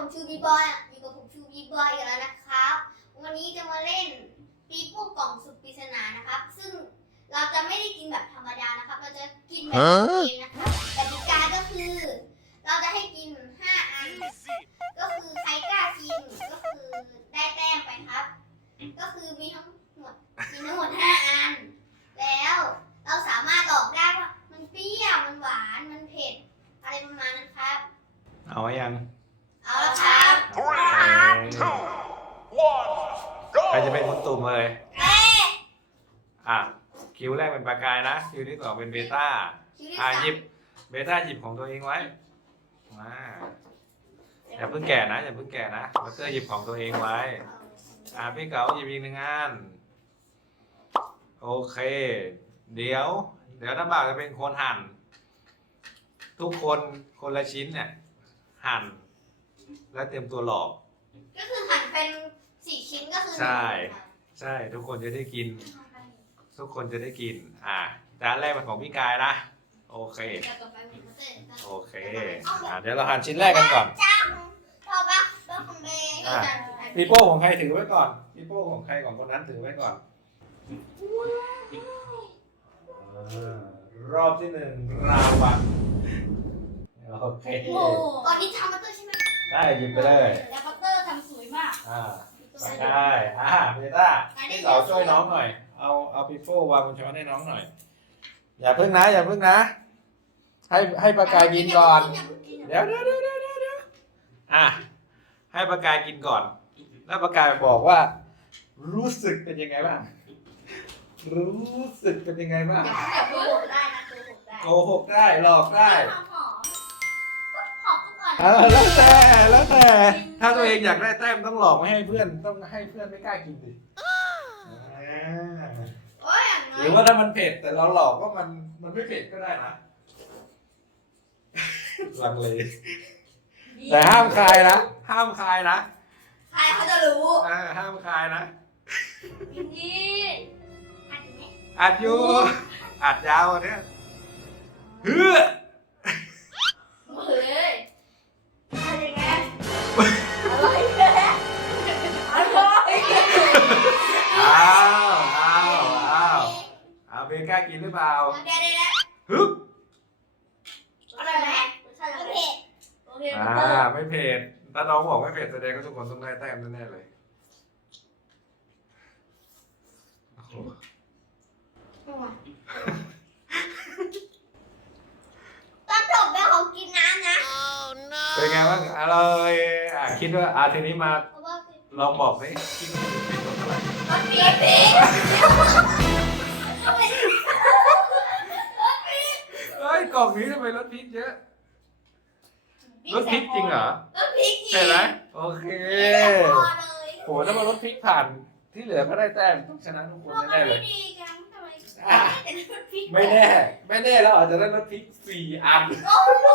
ผมชูบีบอยอะอยู่กับผมชูบีบอยกันแล้วนะครับ วันนี้จะมาเล่นปีโป้กล่องสุดปริศนานะครับ ซึ่งเราจะไม่ได้กินแบบธรรมดานะครับ เราจะกินแบบเกมนะครับกติกาก็คือ เราจะให้กิน 5 อัน ก็คือใครกล้ากินก็คือได้แต้มไปครับ ก็คือมีทั้งหมดกินทั้งหมด 5 อัน แล้วเราสามารถบอกได้ว่ามันเปรี้ยวมันหวานมันเผ็ดอะไรประมาณนั้นครับ เอาไว้ยังเอาละครับ โอเคใครจะเป็นคนตุ่มเลย เอ๊ะอะ คิวแรกเป็นปากกายนะ คิวที่สองเป็นเบต้า คิวที่อะสามหยิบ เบต้าหยิบของตัวเองไว้มาอย่าเพิ่งแก่นะอย่าเพิ่งแก่นะบัตเตอร์หยิบของตัวเองไว้ อะพี่เก๋าหยิบอีกหนึ่งอัน โอเค เดี๋ยว เดี๋ยวน้ำบ่าวจะเป็นคนหั่น ทุกคนคนละชิ้นเนี่ย หั่น แล้วเตรียมตัวหลอก ก็คือหั่นเป็นสี่ชิ้นก็คือใช่ ใช่ทุกคนจะได้กิน ทุกคนจะได้กิน อะจานแรกเป็นของพี่กายนะโอเคเดี๋ยวต่อไปเป็นบัตเตอร์โอเคอะเดี๋ยวเราหั่นชิ้นแรกกันก่อน จ้างพอปะก็คงเลยอะปีโป้ของใครถือไว้ก่อนปีโป้ของใครของคนนั้นถือไว้ก่อนเออรอบที่หนึ่งราวันโอเค โอ้ก่อนที่ทำบัตเตอร์ใช่ไหมได้หยิบไปเลย แล้วบัตเตอร์ ทำสวยมากอ่าไปได้อ่าเบต้าพี่เต๋าช่วยน้องหน่อย เอาเอาปีโป้วางบนช้อนให้น้องหน่อย อย่าพึ่งนะ อย่าพึ่งนะ ให้ให้ปากกายกินก่อน เดี๋ยวเดี๋ยวเดี๋ยวเดี๋ยวเดี๋ยวเดี๋ยวอะให้ปากกายกินก่อน แล้วปากกายบอกว่า รู้สึกเป็นยังไงบ้าง รู้สึกเป็นยังไงบ้างอย่าโกหกได้นะโกหกได้โกหกได้หลอกได้หอมหอมหอมทุกอัน เออแล้วแต่แล้วแต่ ถ้าตัวเองอยากได้แต้มต้องหลอกไม่ให้เพื่อนต้องให้เพื่อนไม่กล้ากินดิอ่าโอ้ยอย่างน้หอยรือว่าถ้ามันเผ็ดแต่เราหลอกว่ามันมันไม่เผ็ดก็ได้นะลังเลแต่ห้ามคายนะห้ามคายนะใครเขาจะรู้อ่าห้ามคายนะนี่อันนี้อัดอยู่ อัดยาวอันเนี้ยเฮ้อ อ้าวอ้าวอ้าวเอาเบก้ากินหรือเปล่าเดี๋ยวเดี๋ยวเดี๋ยวฮึบอะไรไหมโอเคโอเคอ่าไม่เผ็ดถ้าน้องบอกไม่เผ็ดแสดงว่าทุกคนต้องได้แต้มแน่ๆเลยโอ้โหตอนจบแม่เขากินน้ำนะ เป็นไงบ้างอร่อยอะคิดว่าอะทีนี้มา ลองบอกสิคิดว่ามันเป็นรสอะไรมันเปียกปีกเฮ้ยกล่องนี้ทำไมรสพริกเยอะรสพริกจริงเหรอรสพริกจริงใช่ไหมโอเคพอเลยโหถ้ามารสพริกผ่านที่เหลือก็ได้แต้มต้องชนะทุกคนเพราะมันแน่ๆเลไม่ยดีกันทำไมอะแต่รสพริกไม่แน่ไม่แน่แล้วอาจจะได้รสพริกสี่อัน โอ้โห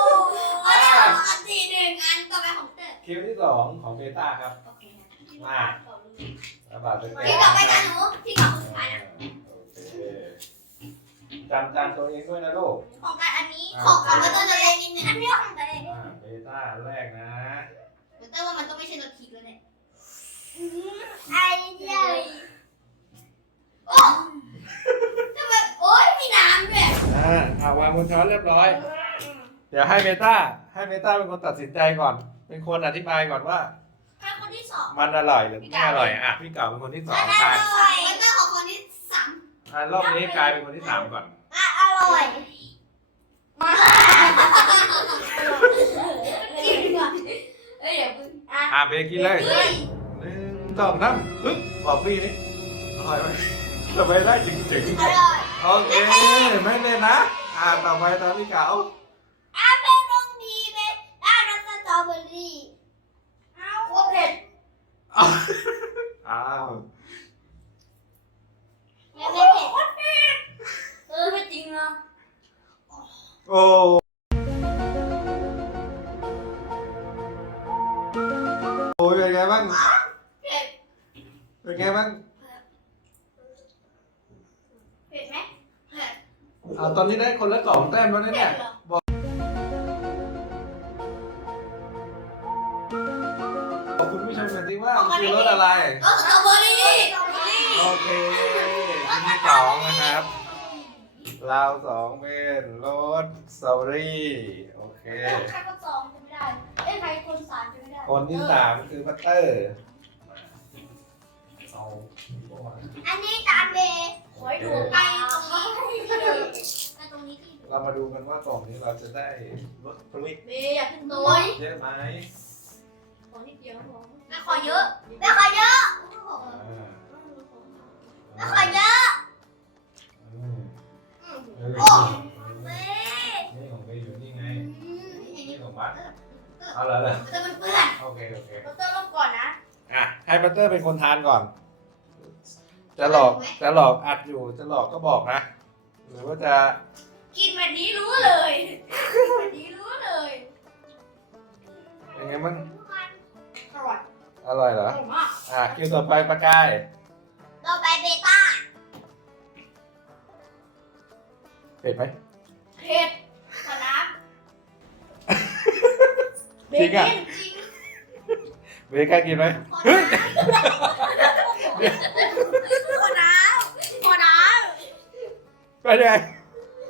อันนี้ของอันที่หนึ่งอันต่อไปของเตอร์คิวที่สองของเบต้าครับ โอเคนะ มาระบาดเป็นที่ต่อไปตาหนูที่ต่อสุดท้ายนะโอเคจำจำตัวเองด้วยนะลูกของการอันนี้ของของมันต้องจะเล็กนิดนึงอันนี้ของตัวเองอ่าเบต้าอันแรกนะเตอร์ว่ามันต้องไม่ใช่รสพริกแล้วเนี่ยไอ้ใหญ่โอ้ทำไมโอ้ยมีน้ำด้วยอ่าเอาวางบนช้อนเรียบร้อย เดี๋ยวให้เบต้าให้เบต้าเป็นคนตัดสินใจก่อน เป็นคนอธิบายก่อนว่าใครคนที่สองมันอร่อยหรือไม่อร่อยอะพี่เก่าเป็นคนที่สองอกายร่อยเตอร์ของคนที่สามอะรอบนี้กายเป็นคนที่สามก่อนอะอร่อยมากินก่อนเอ้ยอย่าเพิ่งอะอะเบกินเลยเฮ้ยหนึ่งสองสามปึ๊บบอกพี่นี่อร่อยไหมทำไมได้จริงอร่อยๆโอเคไม่เล่นนะ อะต่อไปตามพี่เก๋าอาเป็นตรงดีเป็นด้านรสสตรอเบอรี่เอาโคตรเผ็ด อ้าวอ้าวไม่ไม่เผ็ดเออไม่จริงนะโอ้โอ้ยเป็นไงบ้างเผ็ดเป็นไงบ้างเผ็ดไหมเผ็ดอ่าตอนนี้ได้คนละสองแต้มแล้วนะเผ็เนี่ย ดเหรอ คือรสอะไร รสสตรอเบอรี่สตรอเบอรี่โอเคทีนี้สองนะครับ เราสองเป็นรสสตรอเบอรี่ โอเค ใครคนสองจะไม่ได้ เอ้ยใครคนสามจะไม่ได้คนที่สามคือบัตเตอร์เอาอันนี้จานเบย์ขอยดูไปตรงนี้ที่เดิมไปตรงนี้ที่เดิมเรามาดูกันว่ากล่องนี้เราจะได้รสพริกเบย์อยากขึ้นโต๊ะโอ้ยเยอะไหมข อนิดเดียวพอไม่ขอเยอะไม่ขอเยอะอ่าไม่ขอเยอะอืมอืมเออโอ้เบย์นี่ของเบย์อยู่นี่ไงอืมอันนี่นี้ของบัตเอาละเลยจะเป็นเพื่อนโอเคโอเคเราเติมลงก่อนนะอะให้บัตเตอร์เป็นคนทานก่อน จะหลอกจะหลอกอัดอยู่จะหลอกก็บอกนะ หรือว่าจะกินแบบนี้รู้เลยกินแบบนี้รู้เลยยังไงมันอ ร่อยอร่อยเหรอ อร่อยมากอะคิวต่อไปปลากาย ต่อไปเบต้าเป็ดไหม เผ็ดขนาดเบจริงอะกินจริงเบย์กล้ากินไหมขอเฮ้ยขอน้ำขอน้ไปยังไง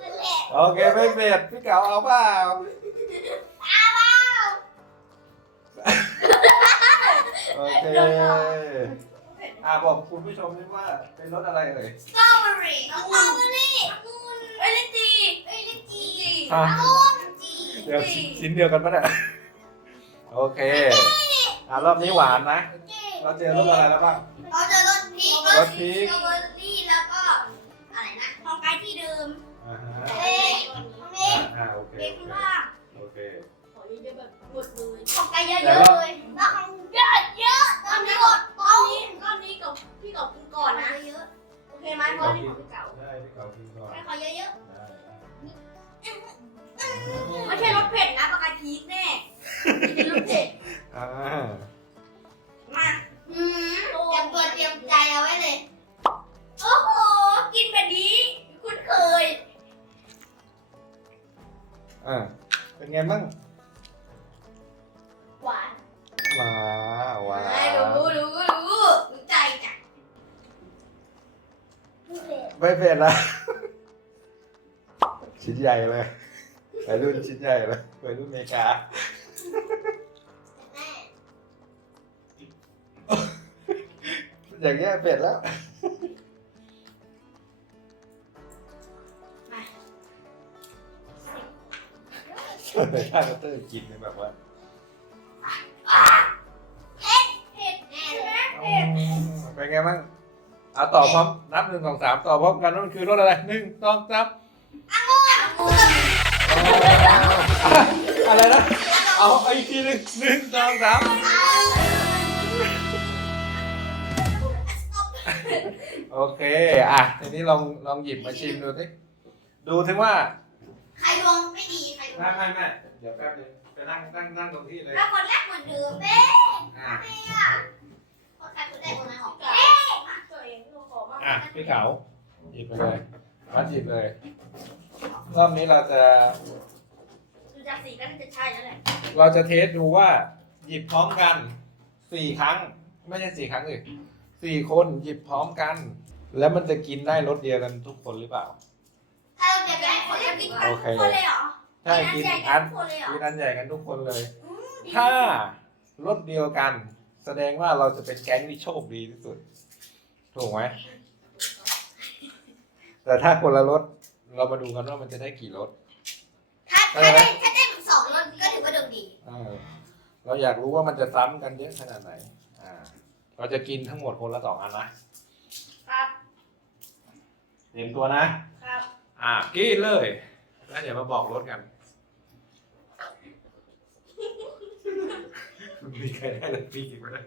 นั่นแหละโอเคไม่เป็ดพี่เก๋าเอาเปล่า โอเคอะบอกคุณผู้ชมนี่ว่าเป็นรสอะไรเอ่ยสตรอเบอรี่สตรอเบอรี่องุ่นำเอ้ยลิ้นจี่เอ้ยลิ้นจี่อะองุ่นจีเดี๋ยวชิ้นเดียวกันปะเนี่ยโอเคอะรอบนี้หวานนะ เราเจอรสอะไรแล้วบ้างเราเจอรสพริกรสพริกสตรอเบอรี่แล้วก็อะไรนะทองไก่ที่เดิมอ่าฮะเอ้ยตรงนี้อ่าโอเคเบคข้างล่างโอเคขอเยอะๆแบบหมดเลยของไปเยอะๆ อ่าเป็นไงบ้างหวานว้าว้าไม่รู้รู้รู้รู้ใจจ้ะไม่เป็นละ ชิ้นใหญ่เลยวัยรุ่นชิ้นใหญ่เลยวัยรุ่นอเมริกา แม่ อย่างเงี้ยเป็ดแล้ว แต่ถ้าเราเตอร์กินเนี่ยแบบว่าเผ็ดแน่เลยเป็นไงบ้างเอาต่อพร้อมนับหนึ่งสองสามต่อพร้อมกันว่ามันคือรถอะไรหนึ่งสองสามอะไรนะเอาเอาอีกทีหนึ่งหนึ่งสองสามโอเค อะทีนี้ลองลองหยิบมาชิมดูสิดูถึงว่า ใครดวงไม่ดีใครดวงไม่ไม่ไม่เดี๋ยวแป๊บนึงไปนั่งนั่งนั่งตรงที่เลยถ้าคนแรกเหมือนเดิมเป๊ะอะคนใครคนแรกคนนั้นของเก๋าเป๊ะตัวเองตัวขอมากอะพี่เก๋าหยิบไปเลยวัดหยิบเลย รอบนี้เราจะ ดูจากสีก็น่าจะใช่แล้วแหละเราจะเทสดูว่า หยิบพร้อมกันสี่ครั้ง ไม่ใช่สี่ครั้งเลยสี่คนหยิบพร้อมกัน แล้วมันจะกินได้รสเดียวกันทุกคนหรือเปล่าถ้า เราเดียวกันคนแรกกินโอเคคนเลยเหรอใช่กินใหญ่อักันนคนเลยเหรอกินอันใหญ่กันทุกคนเลย ถ้ารสเดียวกัน แสดงว่าเราจะเป็นแก๊งที่โชคดีที่สุด ถูกไหมแต่ถ้าคนละรสเรามาดูกันว่ามันจะได้กี่รสถ้าถ้าได้ถ้าได้สองรสก็ถือว่าดวงดีเออเราอยากรู้ว่ามันจะซ้ำกันเยอะขนาดไหน อ่า เราจะกินทั้งหมดคนละสองอันนะครับเตรียมตัวนะครับ อ่ากินเลย แล้วเดี๋ยวมาบอกรสกัน มีใครได้เลยพี่กินไปเลย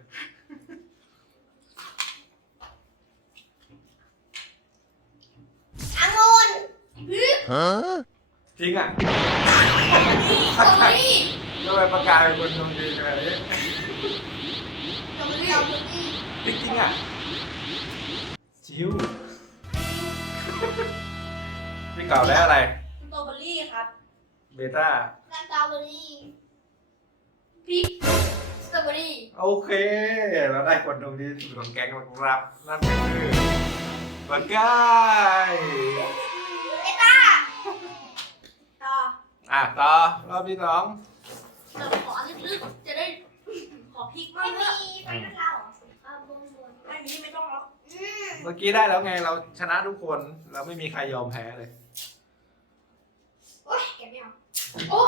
องุ่นจริงอะสตรอเบอรี่ทำไมประกายเป็นคนดวงดีขนาดนี้สตรอเบอรี่สตรอเบอรี่จริงๆอะ ชิวพี่ เก่าได้อะไร สตรอเบอรี่ครับเบต้า สตรอเบอรี่พริกสตรอเบอรี่โโอเค เราได้คนตรงนี้สุดของแก๊งแล้วครับนั่นก็คือปากกายเอต้าต่ออะต่อรอบที่สองเราขอลึกๆจะได้ขอพริกบ้าไม่งมีเถอะไฟกระเทาอะบนบนไม่มีไม่ต้องหรอกอืมเมื่อกี้ได้แล้วไงเราชนะทุกคน เราไม่มีใครยอมแพ้เลย โอ้ยแกะไม่เอา โอ้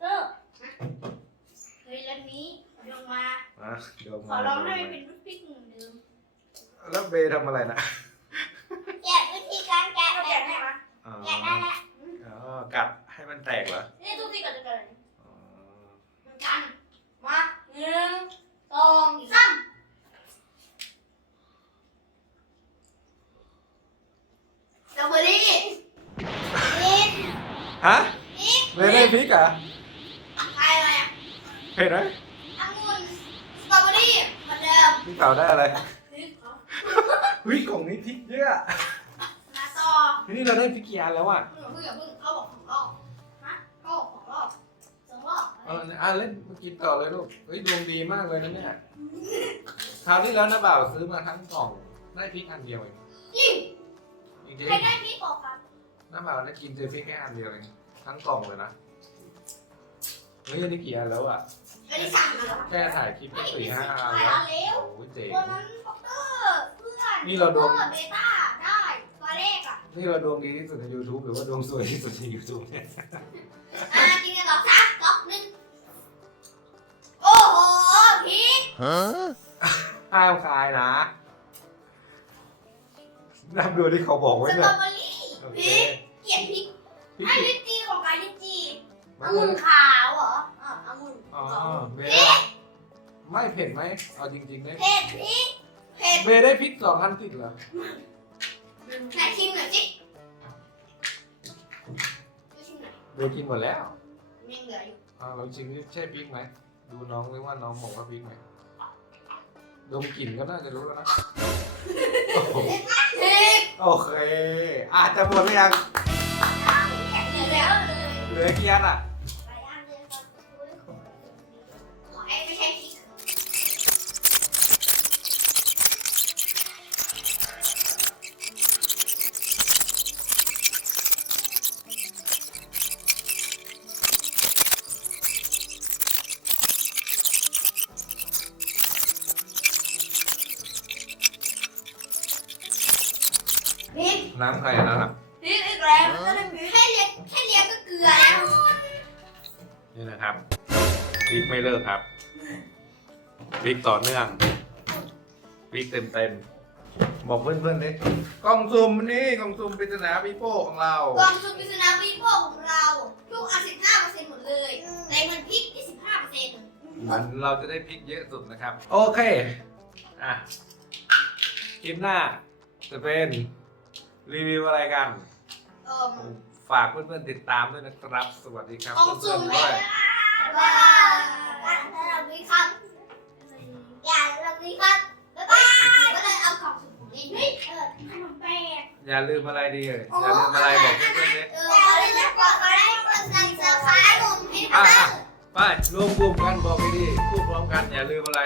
เออเฮ้ยแล้วนี้ลงมา อะเดี๋ยวขมาอลองให้มันเป็นลูกพริกเหมือนเดิม แล้วเบย์ทำอะไรนะ แกะวิธีการแกะ เรา แบ แกะ บ ให้ นี้ มา อ๋อ แกะได้แล้ว อ๋อกัดให้มันแตกเหรอ นี่ทุกที่ก่อนจะเกิด อ๋อ เหมือนกัน มาหนึ่ง สองสามสตรอเบอรี่นี่ ฮะนี่เบย์ได้พริกเหรอะใครอะไรอะเผ็ดไหมองุ่นสตรอเบอรี่เหมือนเดิมพี่เต่าได้อะไรพริกเหรอเฮ้ยกล่องนี้พริกเยอะมาต่อนี่เราได้พริกกี่อันแล้วอะเพิ่งอย่าเพิ่งเขาบอกของรอบฮะเขาบอกของรอบสองรอบเอออะเล่นมากินต่อเลยลูกเฮ้ยดวงดีมากเลยนะเนี่ยคราวที่แล้วนะบ่าวซื้อมาทั้งกล่องได้พริกอันเดียวเองจริงจริงใครได้พี่บอกครับ ๆน้าบ่าวได้กินเจอพริกแค่อันเดียวเองทั้งกล่องเลยนะเฮ้ยอันนี้กี่อันแล้วอะอันนี้สามแล้วแค่ถ่ายคลิปก็สี่ห้าอันถ่ายแล้วเอาเร็วโอ้ยเจ๋งตัวนั้นคอปเตอร์เพื่อนนี่เราดวงคอปตอเบต้าได้ตัวเลขอะนี่เราดวงดีที่สุดใน YouTube หรือว่าดวงสวยที่สุดใน YouTube เนี่ยอ่ากินกันต่อสามก๊อกหนึ่งโอ้โหพริกห้ามคายนะนับดูที่เขาบอกสไว้ตรเนี่อยเบอรี่โอพเคริก เกลียดพริกพริกไอ้ลิ้นจี่ของใครลิ้นจี่มาองุ่นขาวเหรออะองุ่นอ๋อสองเบย์ไม่เผ็ดไหมเอาจริงๆได้เผ็ดพริกเผ็ดเบย์ได้พริกสองอันติดเหรอไหนชิมหน่อยสิดูชิมหน่อยเบย์กินหมดแล้วยังเหลืออยู่อ่าเราจริงนี่ใช่พริกไหมดูน้องเลยว่าน้องบอกว่าพริกไหมดมกลิ่นก็น่าจะรู้แล้วนะ โอ้โหพริกโอเคอาจจะหมดหรือยัง เลยเหลือกี่อันอะหลายอันเลยครับขอให้ไม่ใช่พริกพริกน้ำใครอันนั้นอะ พริกไม่เลิกครับพริกต่อเนื่องพริกเต็มเต็มๆบอกเพื่อนๆดิกล่องซุ่มนี่กล่องซุ่มปริศนาพี่โป้ของเรา กล่องสุ่มปริศนาวีโป้ของเรา ทุกอัน15%หมดเลย แต่มันพริกที่15%มันเราจะได้พริกเยอะสุดนะครับ โอเค อะคลิปหน้า จะเป็นรีวิวอะไรกัน เอ่อฝากเพื่อนๆติดตามด้วยนะครับ สวัสดีครับกล่องเพื่สุ่อนมๆเลด้วยย ว้าวเรามีครับ อย่าเรามีครับบ๊ายบายก็เลยเอากล่องสุ่มของเล่นเฮ้ยเออขนมแปลกอย่าลืมอะไรดีเอ่ยอย่าลืมอะไรบอกเพื่อนๆดิเออขอเล่นแล้วก็ขอได้กดซับสไครต์ผมให้อะด้วยอะไปรวมกลุ่มกันบอกไปดีพูดพร้อมกันอย่าลืมอะไร